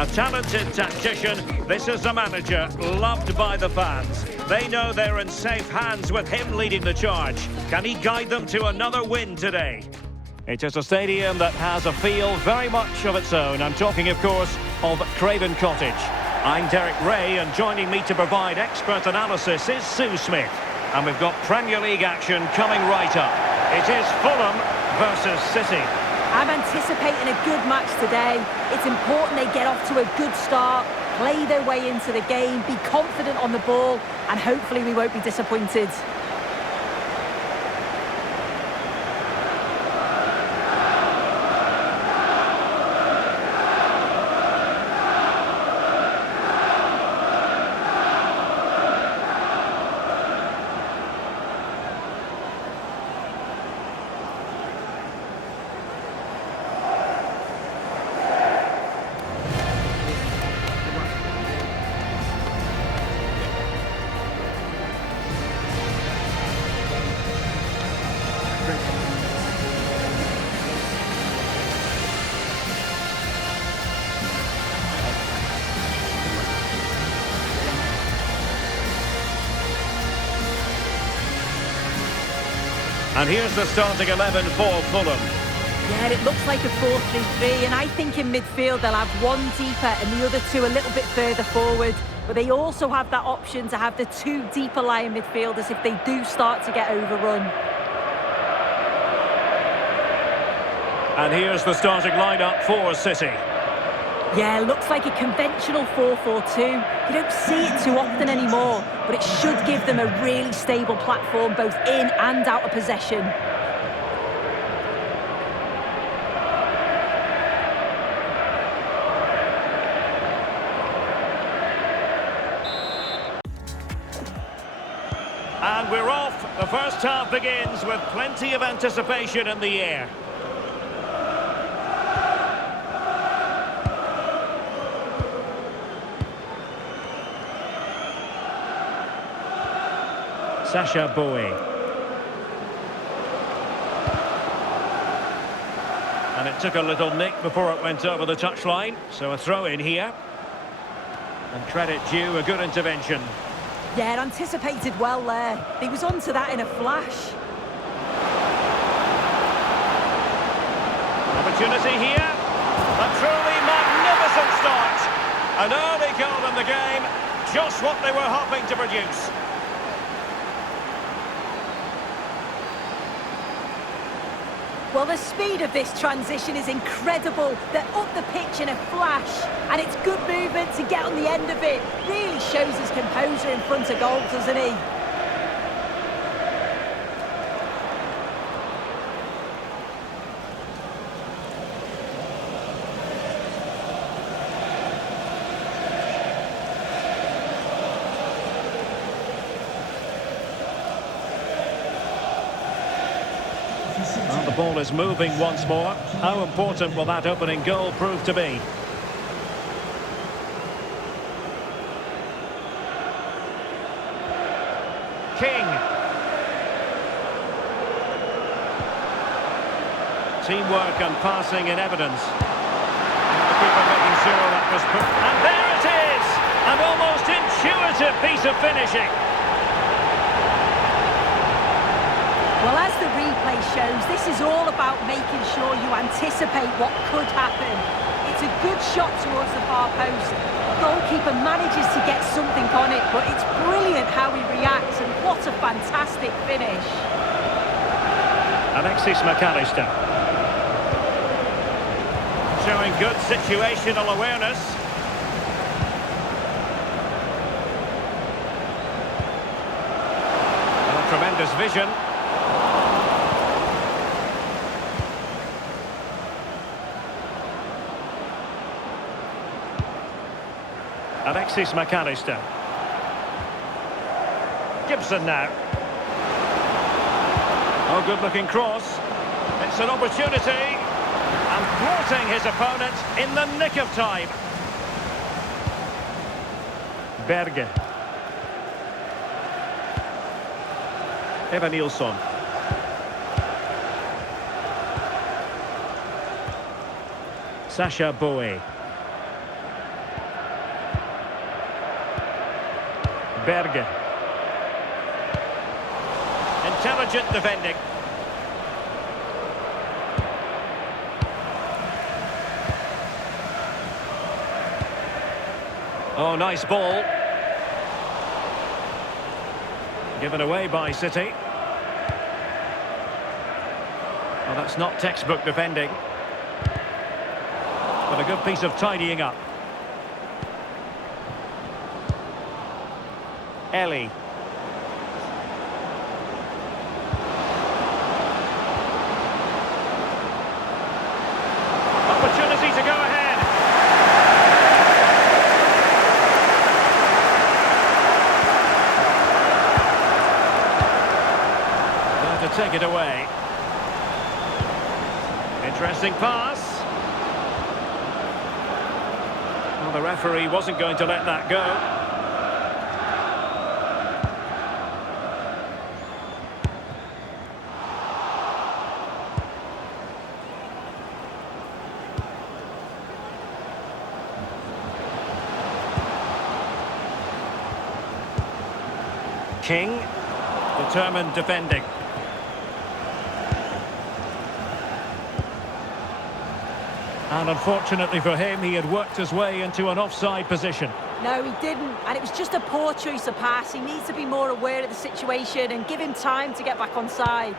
A talented tactician, this is a manager loved by the fans. They know they're in safe hands with him leading the charge. Can he guide them to another win today? It is a stadium that has a feel very much of its own. I'm talking, of course, of Craven Cottage. I'm Derek Ray, and joining me to provide expert analysis is Sue Smith. And we've got Premier League action coming right up. It is Fulham versus City. I'm anticipating a good match today. It's important they get off to a good start, play their way into the game, be confident on the ball, and hopefully we won't be disappointed. And here's the starting 11 for Fulham. Yeah, it looks like a 4-3-3, and I think in midfield they'll have one deeper and the other two a little bit further forward. But they also have that option to have the two deeper lying midfielders if they do start to get overrun. And here's the starting lineup for City. Yeah, looks like a conventional 4-4-2. You don't see it too often anymore, but it should give them a really stable platform both in and out of possession. And we're off. The first half begins with plenty of anticipation in the air. Sacha Boey. And it took a little nick before it went over the touchline, so a throw in here. And credit due, a good intervention. Yeah, anticipated well there. He was onto that in a flash. Opportunity here. A truly magnificent start. An early goal in the game, just what they were hoping to produce. Well, the speed of this transition is incredible. They're up the pitch in a flash, and it's good movement to get on the end of it. Really shows his composure in front of goal, doesn't he? Well, the ball is moving once more. How important will that opening goal prove to be? King. Teamwork and passing in evidence. And the keeper making sure that was put. And there it is! An almost intuitive piece of finishing. Well, as the replay shows, this is all about making sure you anticipate what could happen. It's a good shot towards the far post. The goalkeeper manages to get something on it, but it's brilliant how he reacts, and what a fantastic finish. Alexis McAllister. Showing good situational awareness. Well, tremendous vision. Alexis McAllister. Gibson now. Oh, good-looking cross. It's an opportunity. And thwarting his opponent in the nick of time. Berge. Evan Nilsson. Sacha Boey. Berge. Intelligent defending. Oh, nice ball. Given away by City. Well, that's not textbook defending. But a good piece of tidying up. Ellie. Opportunity to go ahead. There to take it away. Interesting pass. Well, the referee wasn't going to let that go. King, determined defending. And unfortunately for him, he had worked his way into an offside position. No, he didn't, and it was just a poor choice of pass. He needs to be more aware of the situation and give him time to get back on side.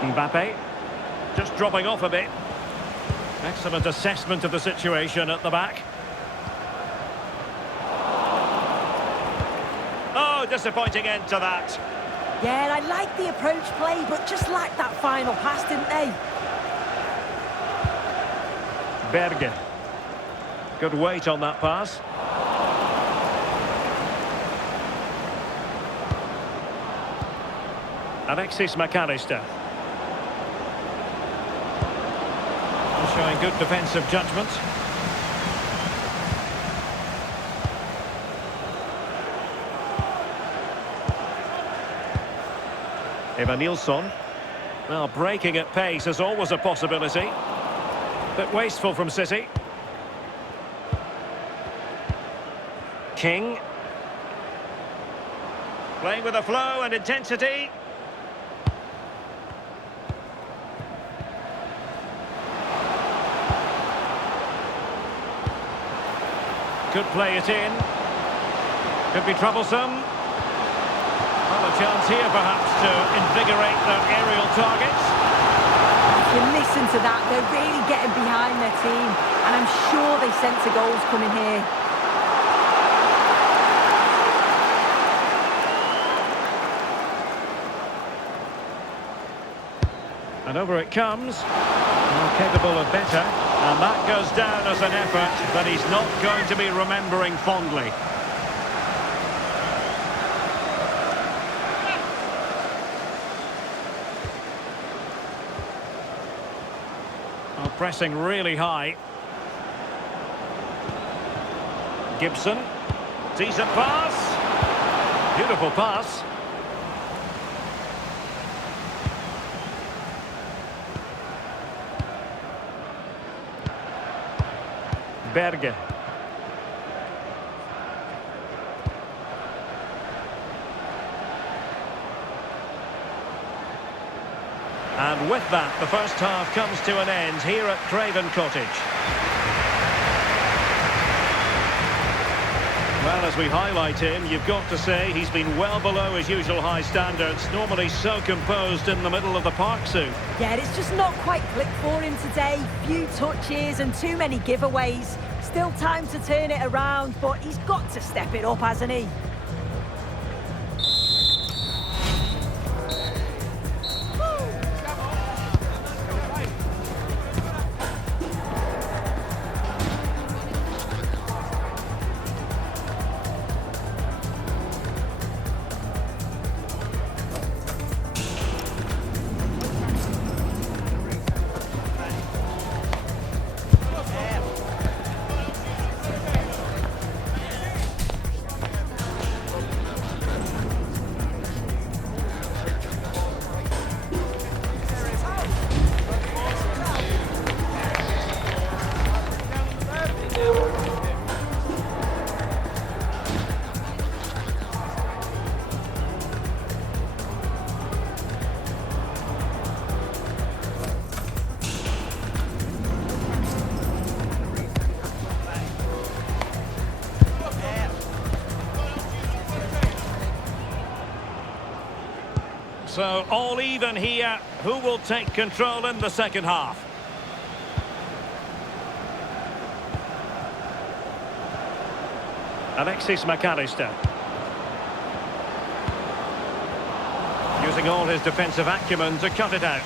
Mbappe, just dropping off a bit. Excellent assessment of the situation at the back. Oh, disappointing end to that. Yeah, I like the approach play, but just lacked that final pass, didn't they? Berge. Good weight on that pass. Alexis McAllister. Showing good defensive judgment. Eva Nilsson. Well, breaking at pace is always a possibility. Bit wasteful from City. King. Playing with a flow and intensity. Could play it in. Could be troublesome. Well, a chance here perhaps to invigorate their aerial targets. If you listen to that, they're really getting behind their team, and I'm sure they sense the goals coming here. And over it comes. Well, capable of better. And that goes down as an effort that he's not going to be remembering fondly. Well, pressing really high. Gibson. Decent pass. Beautiful pass. Berge. And with that, the first half comes to an end here at Craven Cottage. Well, as we highlight him, you've got to say he's been well below his usual high standards, normally so composed in the middle of the park soon. Yeah, it's just not quite clicked for him today. Few touches and too many giveaways. Still time to turn it around, but he's got to step it up, hasn't he? So all even here. Who will take control in the second half? Alexis McAllister. Using all his defensive acumen to cut it out.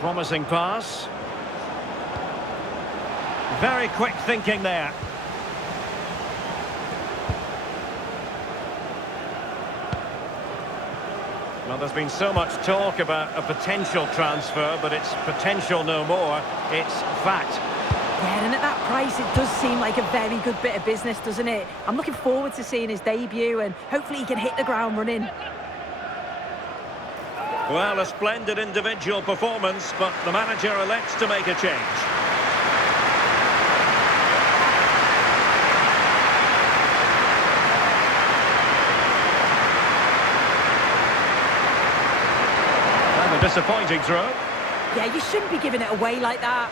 Promising pass. Very quick thinking there. Well, there's been so much talk about a potential transfer, but it's potential no more. It's fact. Yeah, and at that price, it does seem like a very good bit of business, doesn't it? I'm looking forward to seeing his debut, and hopefully he can hit the ground running. Well, a splendid individual performance, but the manager elects to make a change. And a disappointing throw. Yeah, you shouldn't be giving it away like that.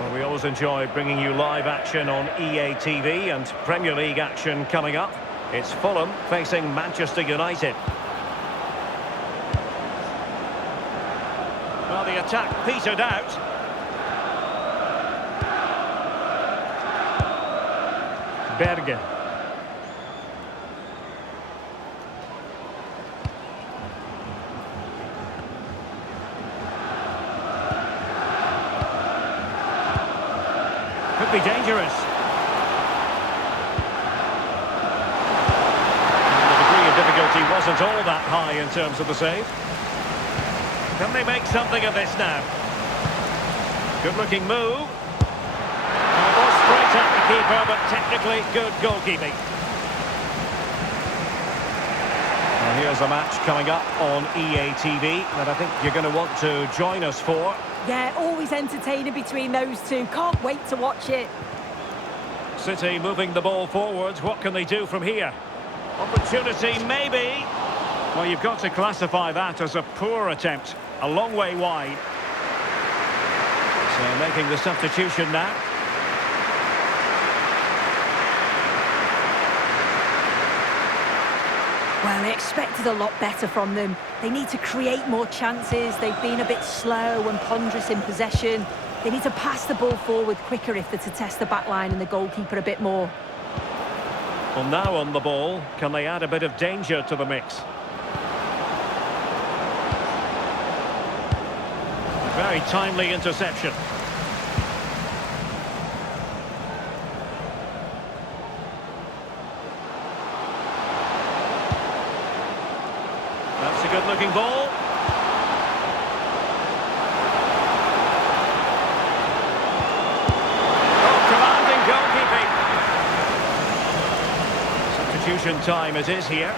Well, we always enjoy bringing you live action on EA TV and Premier League action coming up. It's Fulham facing Manchester United. Well, the attack petered out. Berge. Could be dangerous. Difficulty wasn't all that high in terms of the save. Can they make something of this now? Good looking move. It was straight at the keeper, but technically good goalkeeping. Well, here's a match coming up on EA TV that I think you're going to want to join us for. Yeah, always entertaining between those two. Can't wait to watch it. City moving the ball forwards. What can they do from here? Opportunity, maybe. Well, you've got to classify that as a poor attempt. A long way wide. So making the substitution now. Well, they expected a lot better from them. They need to create more chances. They've been a bit slow and ponderous in possession. They need to pass the ball forward quicker if they're to test the back line and the goalkeeper a bit more. Well, now on the ball, can they add a bit of danger to the mix? Very timely interception. That's a good-looking ball. Oh, commanding goalkeeping. Substitution time it is here.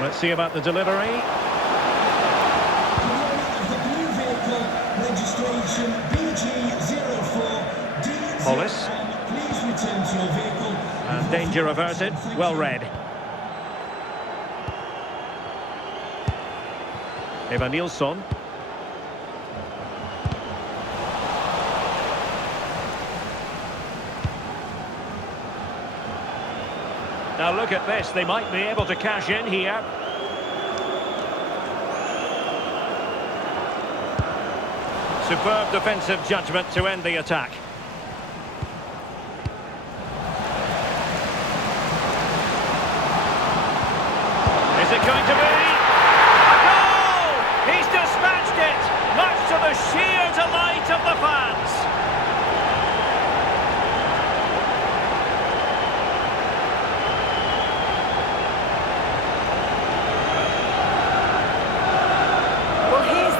Let's see about the delivery. Hollis. Please return to your vehicle. And danger averted. Well read. Eva Nilsson. Now look at this, they might be able to cash in here. Superb defensive judgment to end the attack. Is it going to be? A goal! He's dispatched it, much to the sheer delight of the fans.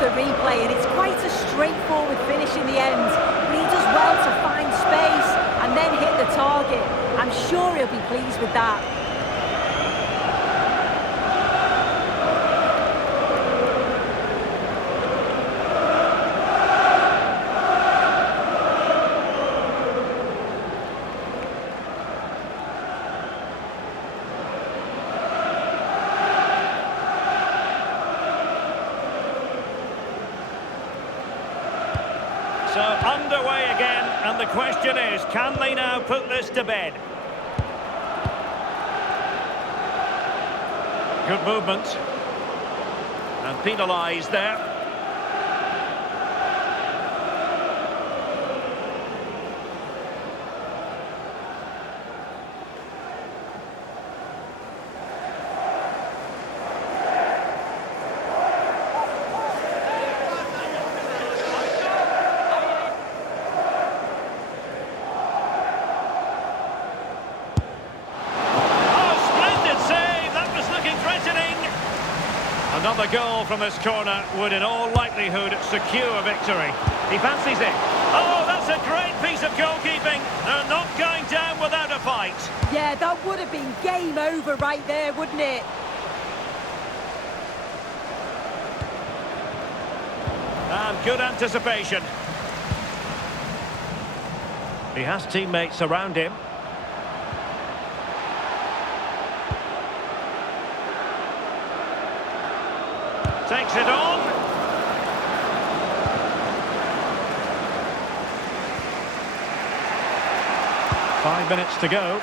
The replay, and it's quite a straightforward finish in the end, but he does well to find space and then hit the target. I'm sure he'll be pleased with that. question is, can they now put this to bed? Good movement. And penalised there. Another goal from this corner would in all likelihood secure victory. He fancies it. Oh, that's a great piece of goalkeeping. They're not going down without a fight. Yeah, that would have been game over right there, wouldn't it? And good anticipation. He has teammates around him. Takes it on. Five minutes to go.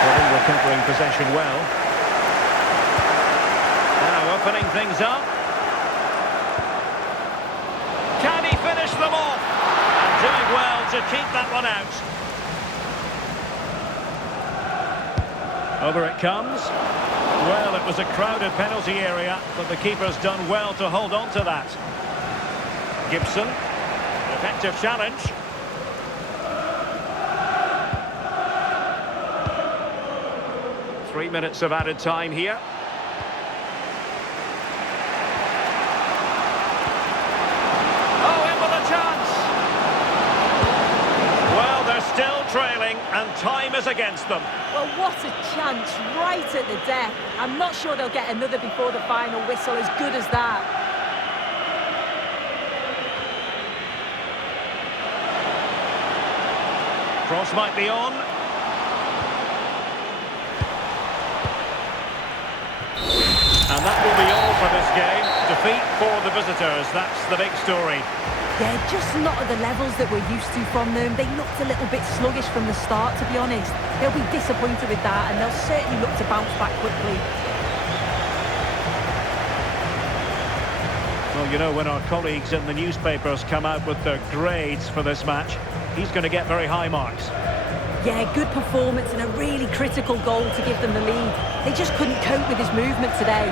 Fulham recovering possession well. Now opening things up. Can he finish them off? And doing well to keep that one out. Over it comes. Well, it was a crowded penalty area, but the keeper's done well to hold on to that. Gibson, effective challenge. Three minutes of added time here. Oh, in with a chance! Well, they're still trailing, and time is against them. Well, what a chance right at the death. I'm not sure they'll get another before the final whistle as good as that. Cross might be on. And that will be all for this game. Defeat for the visitors, that's the big story. Yeah, just not at the levels that we're used to from them. They looked a little bit sluggish from the start, to be honest. They'll be disappointed with that, and they'll certainly look to bounce back quickly. Well, you know, when our colleagues in the newspapers come out with their grades for this match, he's going to get very high marks. Yeah, good performance and a really critical goal to give them the lead. They just couldn't cope with his movement today.